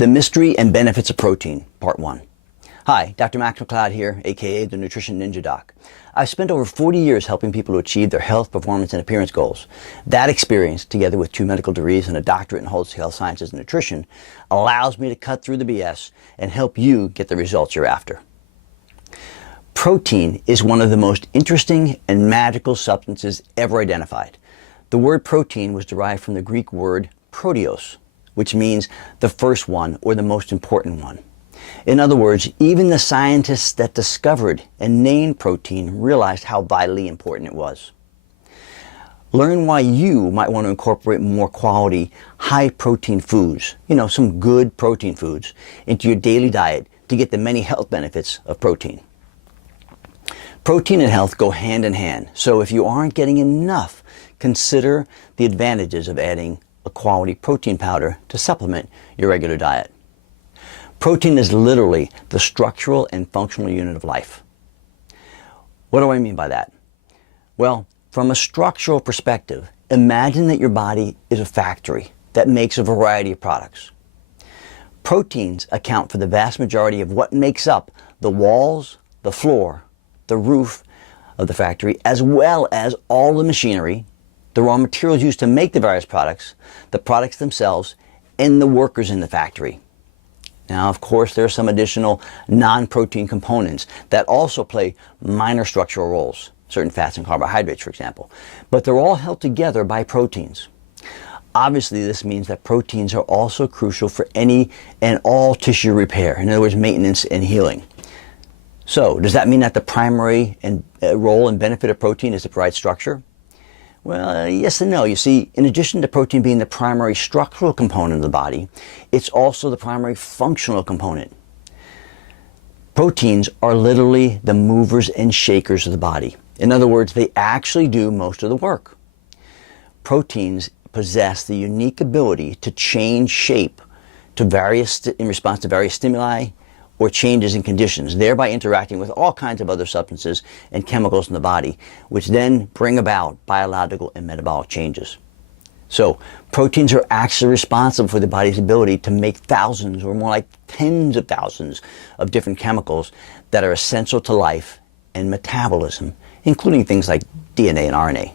The Mystery and Benefits of Protein, Part 1. Hi, Dr. Max McLeod here, aka the Nutrition Ninja Doc. I've spent over 40 years helping people to achieve their health, performance, and appearance goals. That experience, together with 2 medical degrees and a doctorate in holistic health sciences and nutrition, allows me to cut through the BS and help you get the results you're after. Protein is one of the most interesting and magical substances ever identified. The word protein was derived from the Greek word proteos, which means the first one or the most important one. In other words, even the scientists that discovered and named protein realized how vitally important it was. Learn why you might want to incorporate more quality, high protein foods, some good protein foods, into your daily diet to get the many health benefits of protein. Protein and health go hand in hand, so if you aren't getting enough, consider the advantages of adding a quality protein powder to supplement your regular diet. Protein is literally the structural and functional unit of life. What do I mean by that? Well, from a structural perspective, imagine that your body is a factory that makes a variety of products. Proteins account for the vast majority of what makes up the walls, the floor, the roof of the factory, as well as all the machinery, the raw materials used to make the various products, the products themselves, and the workers in the factory. Now, of course, there are some additional non-protein components that also play minor structural roles, certain fats and carbohydrates, for example, but they're all held together by proteins. Obviously, this means that proteins are also crucial for any and all tissue repair, in other words, maintenance and healing. So, does that mean that the primary role and benefit of protein is to provide structure? Well, yes and no. You see, in addition to protein being the primary structural component of the body, it's also the primary functional component. Proteins are literally the movers and shakers of the body. In other words, they actually do most of the work. Proteins possess the unique ability to change shape in response to various stimuli or changes in conditions, thereby interacting with all kinds of other substances and chemicals in the body, which then bring about biological and metabolic changes. So, proteins are actually responsible for the body's ability to make thousands, or more like tens of thousands, of different chemicals that are essential to life and metabolism, including things like DNA and RNA.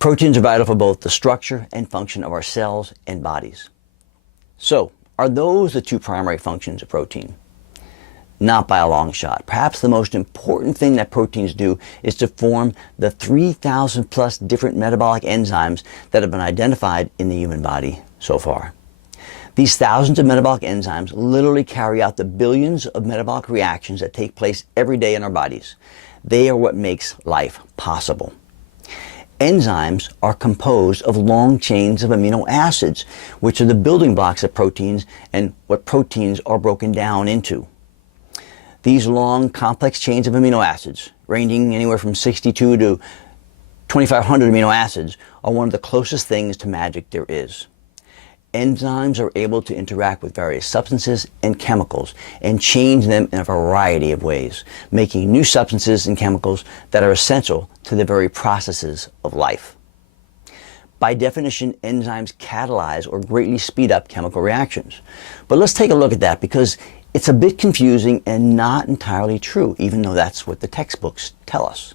Proteins are vital for both the structure and function of our cells and bodies. So, are those the 2 primary functions of protein? Not by a long shot. Perhaps the most important thing that proteins do is to form the 3,000 plus different metabolic enzymes that have been identified in the human body so far. These thousands of metabolic enzymes literally carry out the billions of metabolic reactions that take place every day in our bodies. They are what makes life possible. Enzymes are composed of long chains of amino acids, which are the building blocks of proteins and what proteins are broken down into. These long, complex chains of amino acids, ranging anywhere from 62 to 2,500 amino acids, are one of the closest things to magic there is. Enzymes are able to interact with various substances and chemicals and change them in a variety of ways, making new substances and chemicals that are essential to the very processes of life. By definition, enzymes catalyze or greatly speed up chemical reactions. But let's take a look at that, because it's a bit confusing and not entirely true, even though that's what the textbooks tell us.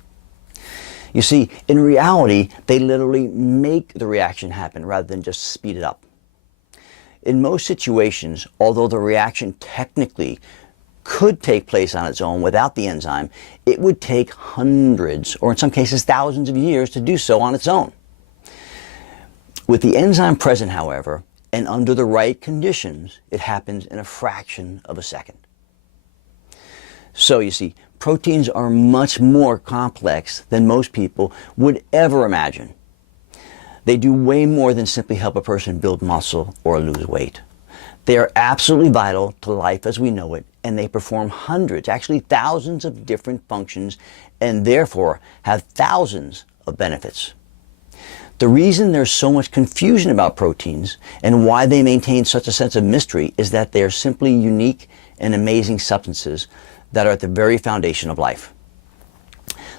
You see, in reality, they literally make the reaction happen rather than just speed it up. In most situations, although the reaction technically could take place on its own without the enzyme, it would take hundreds, or in some cases thousands of years to do so on its own. With the enzyme present, however, and under the right conditions, it happens in a fraction of a second. So you see, proteins are much more complex than most people would ever imagine. They do way more than simply help a person build muscle or lose weight. They are absolutely vital to life as we know it, and they perform hundreds, actually thousands of different functions, and therefore have thousands of benefits. The reason there's so much confusion about proteins and why they maintain such a sense of mystery is that they are simply unique and amazing substances that are at the very foundation of life.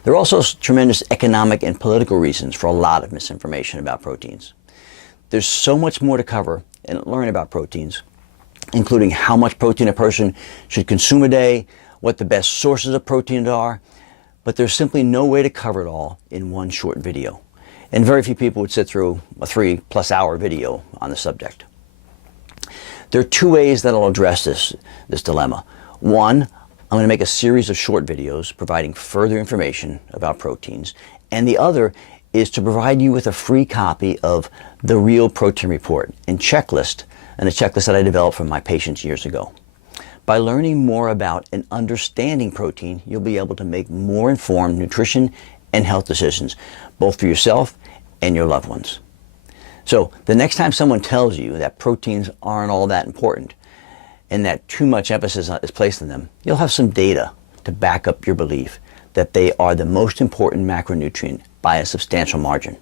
There are also tremendous economic and political reasons for a lot of misinformation about proteins. There's so much more to cover, and learn about proteins, including how much protein a person should consume a day, what the best sources of protein are, but there's simply no way to cover it all in one short video. And very few people would sit through a 3+ hour video on the subject. There are two ways that I'll address this dilemma. One, I'm going to make a series of short videos providing further information about proteins, and the other is to provide you with a free copy of the Real Protein Report and a checklist that I developed for my patients years ago. By learning more about and understanding protein, you'll be able to make more informed nutrition and health decisions, both for yourself and your loved ones. So the next time someone tells you that proteins aren't all that important and that too much emphasis is placed on them, you'll have some data to back up your belief that they are the most important macronutrient by a substantial margin.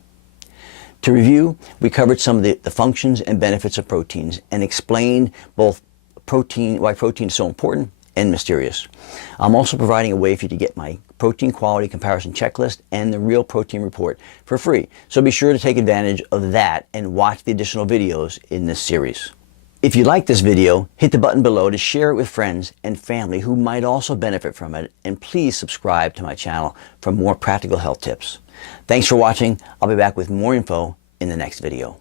To review, we covered some of the functions and benefits of proteins and explained both why protein is so important and mysterious. I'm also providing a way for you to get my protein quality comparison checklist and the Real Protein Report for free. So be sure to take advantage of that and watch the additional videos in this series. If you like this video, hit the button below to share it with friends and family who might also benefit from it, and please subscribe to my channel for more practical health tips. Thanks for watching. I'll be back with more info in the next video.